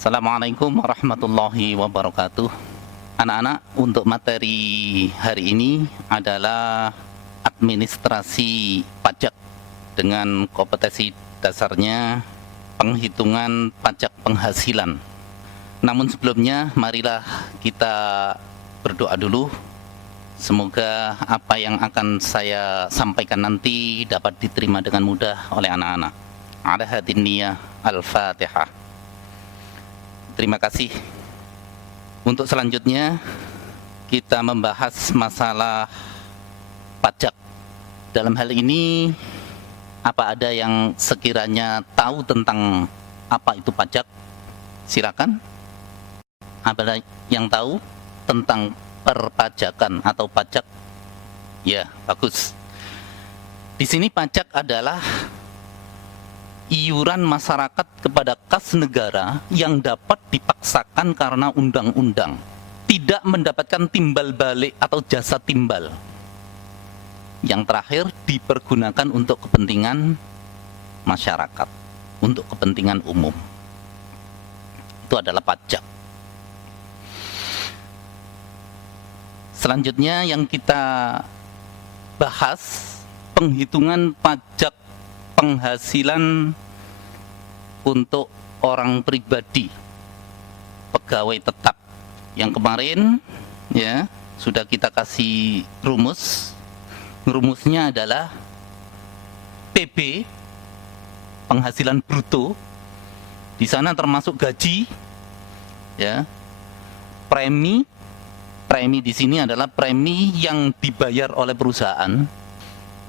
Assalamualaikum warahmatullahi wabarakatuh. Anak-anak, untuk materi hari ini adalah administrasi pajak dengan kompetensi dasarnya penghitungan pajak penghasilan. Namun sebelumnya, marilah kita berdoa dulu. Semoga apa yang akan saya sampaikan nanti dapat diterima dengan mudah oleh anak-anak. Ala hadin niyah, Al-Fatihah. Terima kasih. Untuk selanjutnya kita membahas masalah pajak. Dalam hal ini, apa ada yang sekiranya tahu tentang apa itu pajak? Silakan. Apa yang tahu tentang perpajakan atau pajak? Ya, bagus. Di sini pajak adalah iuran masyarakat kepada kas negara yang dapat dipaksakan karena undang-undang, tidak mendapatkan timbal balik atau jasa timbal. Yang terakhir, dipergunakan untuk kepentingan masyarakat, untuk kepentingan umum. Itu adalah pajak. Selanjutnya yang kita bahas, penghitungan pajak penghasilan untuk orang pribadi, pegawai tetap. Yang kemarin ya sudah kita kasih rumus. Rumusnya adalah PB, penghasilan bruto. Di sana termasuk gaji, ya. Premi di sini adalah premi yang dibayar oleh perusahaan.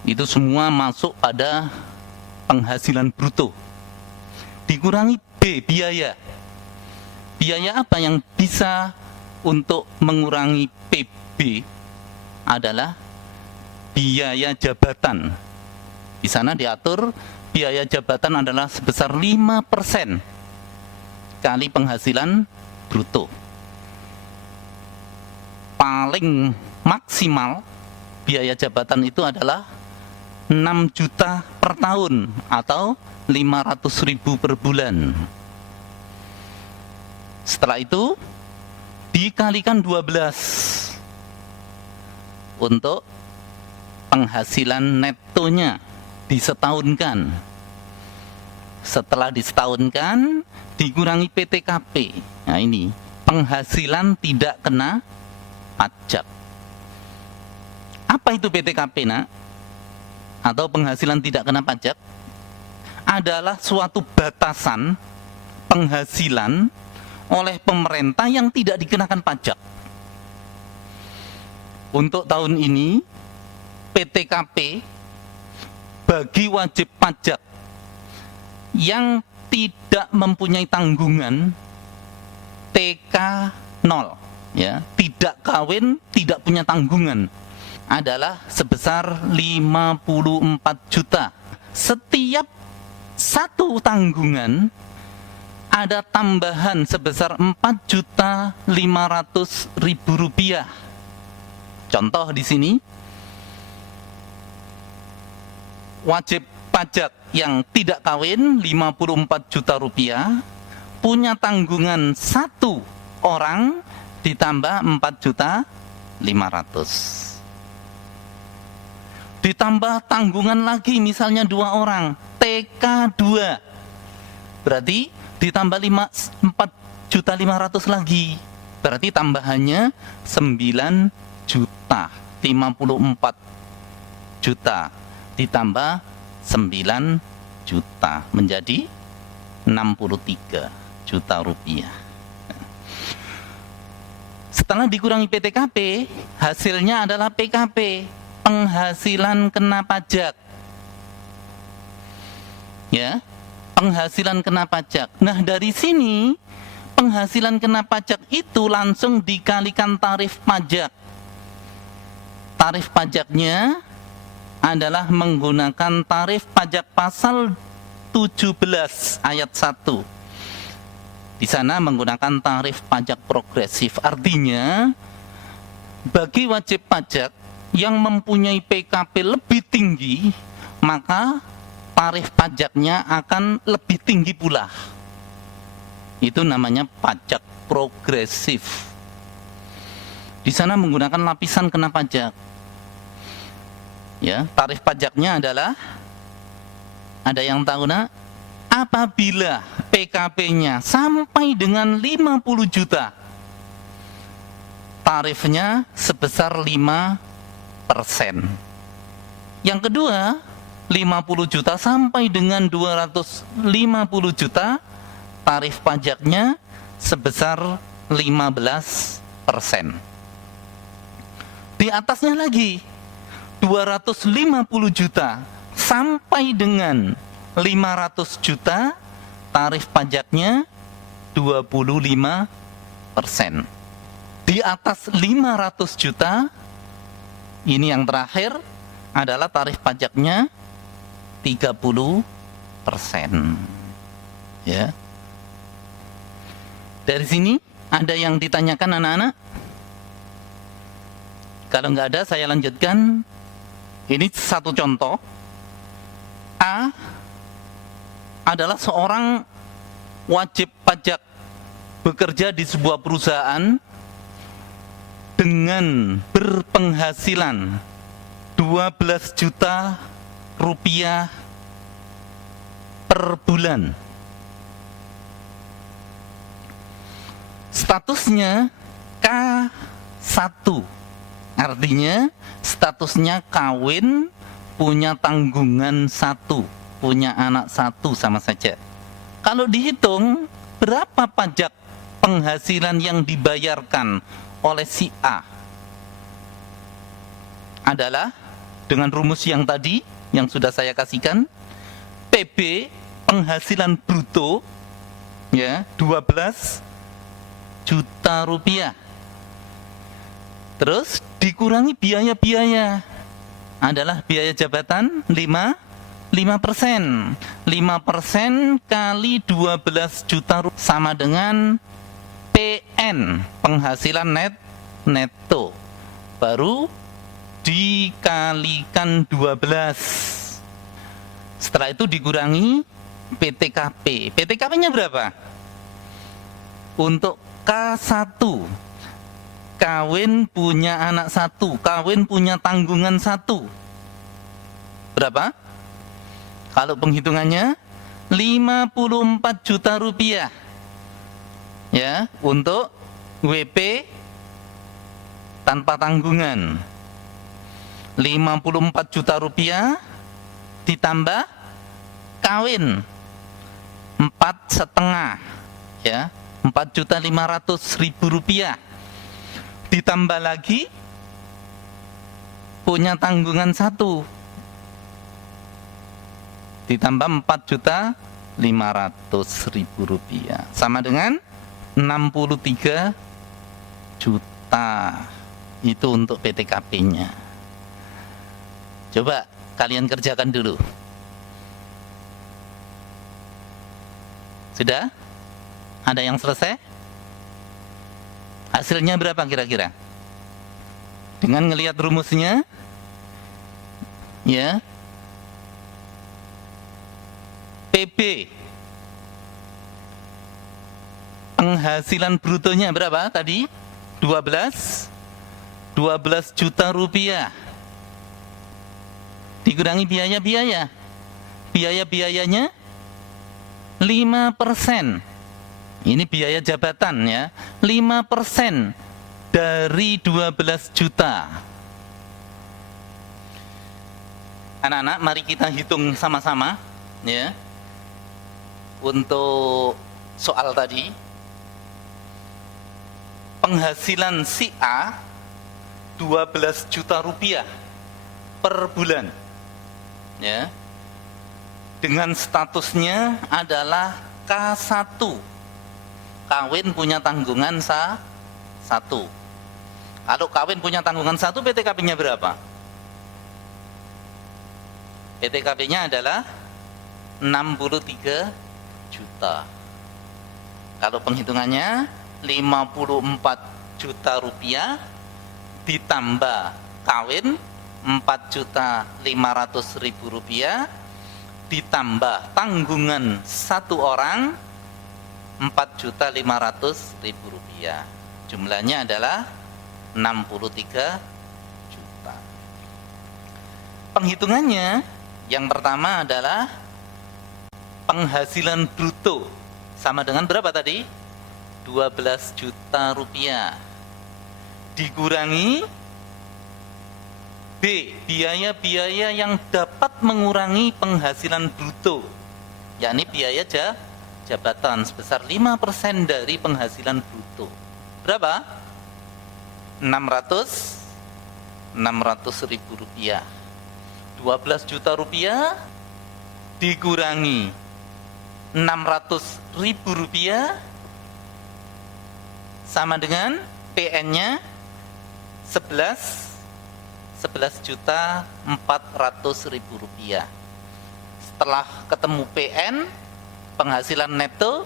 Itu semua masuk pada penghasilan bruto. Dikurangi B, biaya. Biaya apa yang bisa untuk mengurangi PB adalah biaya jabatan. Di sana diatur biaya jabatan adalah sebesar 5% kali penghasilan bruto. Paling maksimal biaya jabatan itu adalah 6 juta per tahun atau 500.000 per bulan. Setelah itu dikalikan 12 untuk penghasilan netonya disetahunkan. Setelah disetahunkan dikurangi PTKP. Nah ini penghasilan tidak kena pajak. Apa itu PTKP, nak? Atau penghasilan tidak kena pajak? Adalah suatu batasan penghasilan oleh pemerintah yang tidak dikenakan pajak. Untuk tahun ini PTKP bagi wajib pajak yang tidak mempunyai tanggungan TK 0, ya, tidak kawin, tidak punya tanggungan, adalah sebesar 54 juta. Setiap satu tanggungan ada tambahan sebesar 4.500.000 rupiah. Contoh di sini, wajib pajak yang tidak kawin 54 juta rupiah, punya tanggungan satu orang ditambah 4.500.000. Ditambah tanggungan lagi misalnya 2 orang, TK 2, berarti ditambah 4.500.000 lagi, berarti tambahannya 9 juta. 54 juta ditambah 9 juta menjadi 63 juta rupiah. Setelah dikurangi PTKP, hasilnya adalah PKP, penghasilan kena pajak. Ya, penghasilan kena pajak. Nah, dari sini penghasilan kena pajak itu langsung dikalikan tarif pajak. Tarif pajaknya adalah menggunakan tarif pajak pasal 17 ayat 1. Di sana menggunakan tarif pajak progresif. Artinya bagi wajib pajak yang mempunyai PKP lebih tinggi, maka tarif pajaknya akan lebih tinggi pula. Itu namanya pajak progresif. Di sana menggunakan lapisan kena pajak. Ya, tarif pajaknya adalah, ada yang tahu nak? Apabila PKP-nya sampai dengan 50 juta, tarifnya sebesar 5%. Yang kedua, 50 juta sampai dengan 250 juta, tarif pajaknya sebesar 15%. Di atasnya lagi, 250 juta sampai dengan 500 juta, tarif pajaknya 25%. Di atas 500 juta, ini yang terakhir, adalah tarif pajaknya 30%. Ya. Dari sini ada yang ditanyakan anak-anak? Kalau nggak ada, saya lanjutkan. Ini satu contoh. A adalah seorang wajib pajak bekerja di sebuah perusahaan dengan berpenghasilan 12 juta rupiah per bulan. Statusnya K1, artinya statusnya kawin, punya tanggungan 1, punya anak 1 sama saja. Kalau dihitung, berapa pajak penghasilan yang dibayarkan oleh si A? Adalah dengan rumus yang tadi, yang sudah saya kasihkan, PB, penghasilan bruto, ya, 12 juta rupiah. Terus dikurangi biaya-biaya, adalah biaya jabatan 5%. 5% kali 12 juta rupiah sama dengan PN, penghasilan neto. Baru dikalikan 12. Setelah itu dikurangi PTKP. PTKP-nya berapa? Untuk K1, kawin punya anak 1, kawin punya tanggungan 1. Berapa? Kalau penghitungannya 54 juta rupiah. Ya, untuk WP tanpa tanggungan. 54 juta rupiah ditambah kawin 4,5, ya, 4.500.000 rupiah, ditambah lagi punya tanggungan 1, ditambah 4.500.000 rupiah, sama dengan 63 juta. Itu untuk PTKP-nya. Coba kalian kerjakan dulu. Sudah? Ada yang selesai? Hasilnya berapa kira-kira? Dengan ngelihat rumusnya, ya, PB, penghasilan brutonya berapa tadi? 12 juta rupiah. Dikurangi biaya-biaya. Biaya-biayanya 5%. Ini biaya jabatan, ya. 5% dari 12 juta. Anak-anak, mari kita hitung sama-sama, ya. Untuk soal tadi, penghasilan si A 12 juta rupiah per bulan, ya, dengan statusnya adalah K1, kawin punya tanggungan 1. Kalau kawin punya tanggungan 1, PTKP-nya berapa? PTKP-nya adalah 63 juta. Kalau penghitungannya 54 juta rupiah ditambah kawin 4.500.000 rupiah ditambah tanggungan 1 orang 4.500.000 rupiah. Jumlahnya adalah 63 juta. Penghitungannya yang pertama adalah penghasilan bruto sama dengan berapa tadi? 12 juta rupiah dikurangi B, biaya-biaya yang dapat mengurangi penghasilan bruto, yakni biaya jabatan sebesar 5% dari penghasilan bruto. Berapa? 600.000 rupiah. 12 juta rupiah dikurangi 600.000 rupiah sama dengan PN-nya 11.400.000 rupiah. Setelah ketemu PN, penghasilan neto,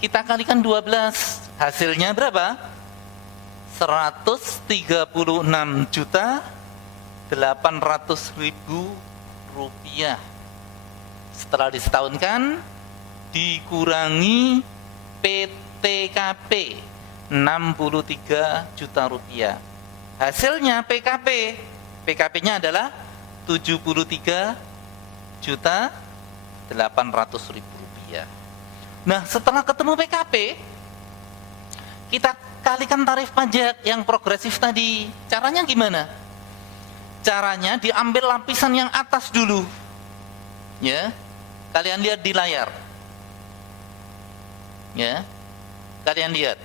kita kalikan 12, hasilnya berapa? 136.800.000 rupiah. Setelah disetahunkan, dikurangi PTKP 63 juta rupiah. Hasilnya PKP-nya adalah 73.800.000 rupiah. Nah, setelah ketemu PKP, kita kalikan tarif pajak yang progresif tadi. Caranya gimana? Caranya diambil lapisan yang atas dulu. Ya. Kalian lihat di layar. Ya. Kalian lihat.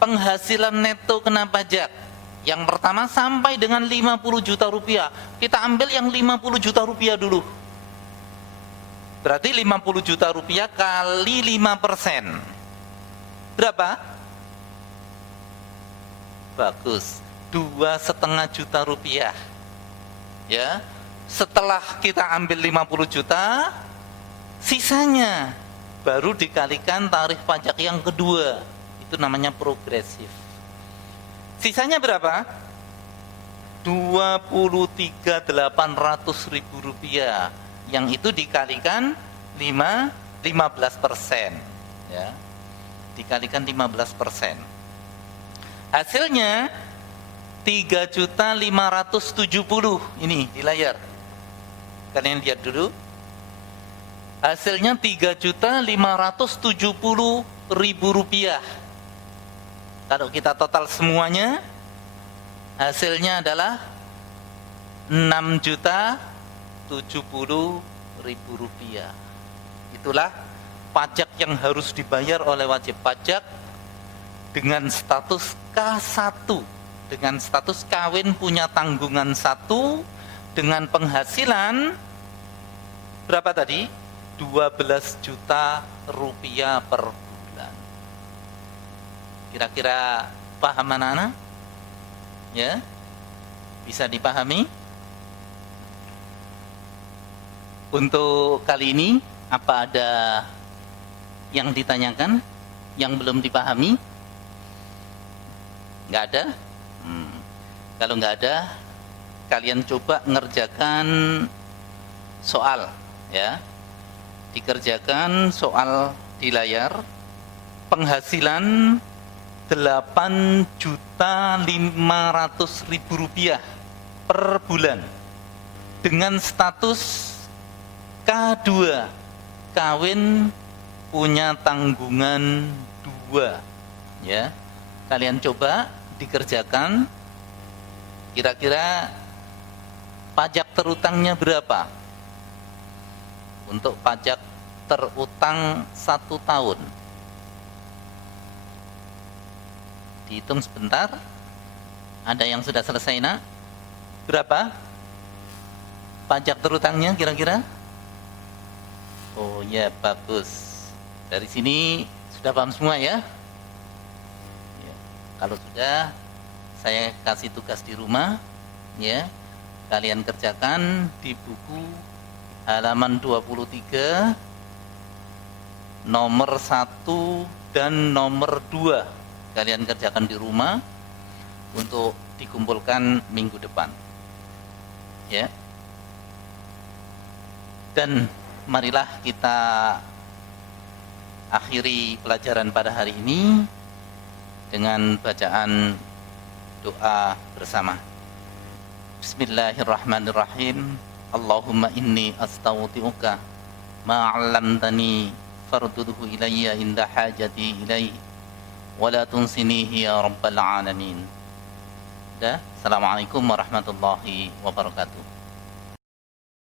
Penghasilan neto kena pajak. Yang pertama sampai dengan 50 juta rupiah. Kita ambil yang 50 juta rupiah dulu. Berarti 50 juta rupiah kali 5%. Berapa? Bagus. 2,5 juta rupiah. Ya. Setelah kita ambil 50 juta, sisanya baru dikalikan tarif pajak yang kedua. Itu namanya progresif. Sisanya berapa? 23.800.000 rupiah. Yang itu dikalikan 15%. Ya. Dikalikan 15%. Hasilnya 3.570.000. Ini di layar. Kalian lihat dulu. Hasilnya 3.570.000 rupiah. Kalau kita total semuanya, hasilnya adalah 6.070.000 rupiah. Itulah pajak yang harus dibayar oleh wajib pajak dengan status K1, dengan status kawin punya tanggungan 1, dengan penghasilan berapa tadi? 12 juta rupiah per bulan. Kira-kira paham anak-anak? Ya? Bisa dipahami? Untuk kali ini, apa ada yang ditanyakan? Yang belum dipahami? Nggak ada? Kalau nggak ada, kalian coba ngerjakan soal, ya. Dikerjakan soal di layar. Penghasilan 8.500.000 rupiah per bulan dengan status K2, kawin punya tanggungan 2. Ya, kalian coba dikerjakan. Kira-kira pajak terutangnya berapa? Untuk pajak terutang 1 tahun. Dihitung sebentar. Ada yang sudah selesai, nak? Berapa pajak terutangnya kira-kira? Oh ya, bagus. Dari sini sudah paham semua ya? Ya. Kalau sudah, saya kasih tugas di rumah, ya. Kalian kerjakan di buku halaman 23, nomor 1 dan nomor 2. Kalian kerjakan di rumah untuk dikumpulkan minggu depan. Ya. Dan marilah kita akhiri pelajaran pada hari ini dengan bacaan doa bersama. Bismillahirrahmanirrahim. Allahumma inni astawti'uka ma 'allamtani fardudhu ilayya inda hajati ilayhi wa la tunsinihi ya rabbal alamin. Assalamualaikum warahmatullahi wabarakatuh.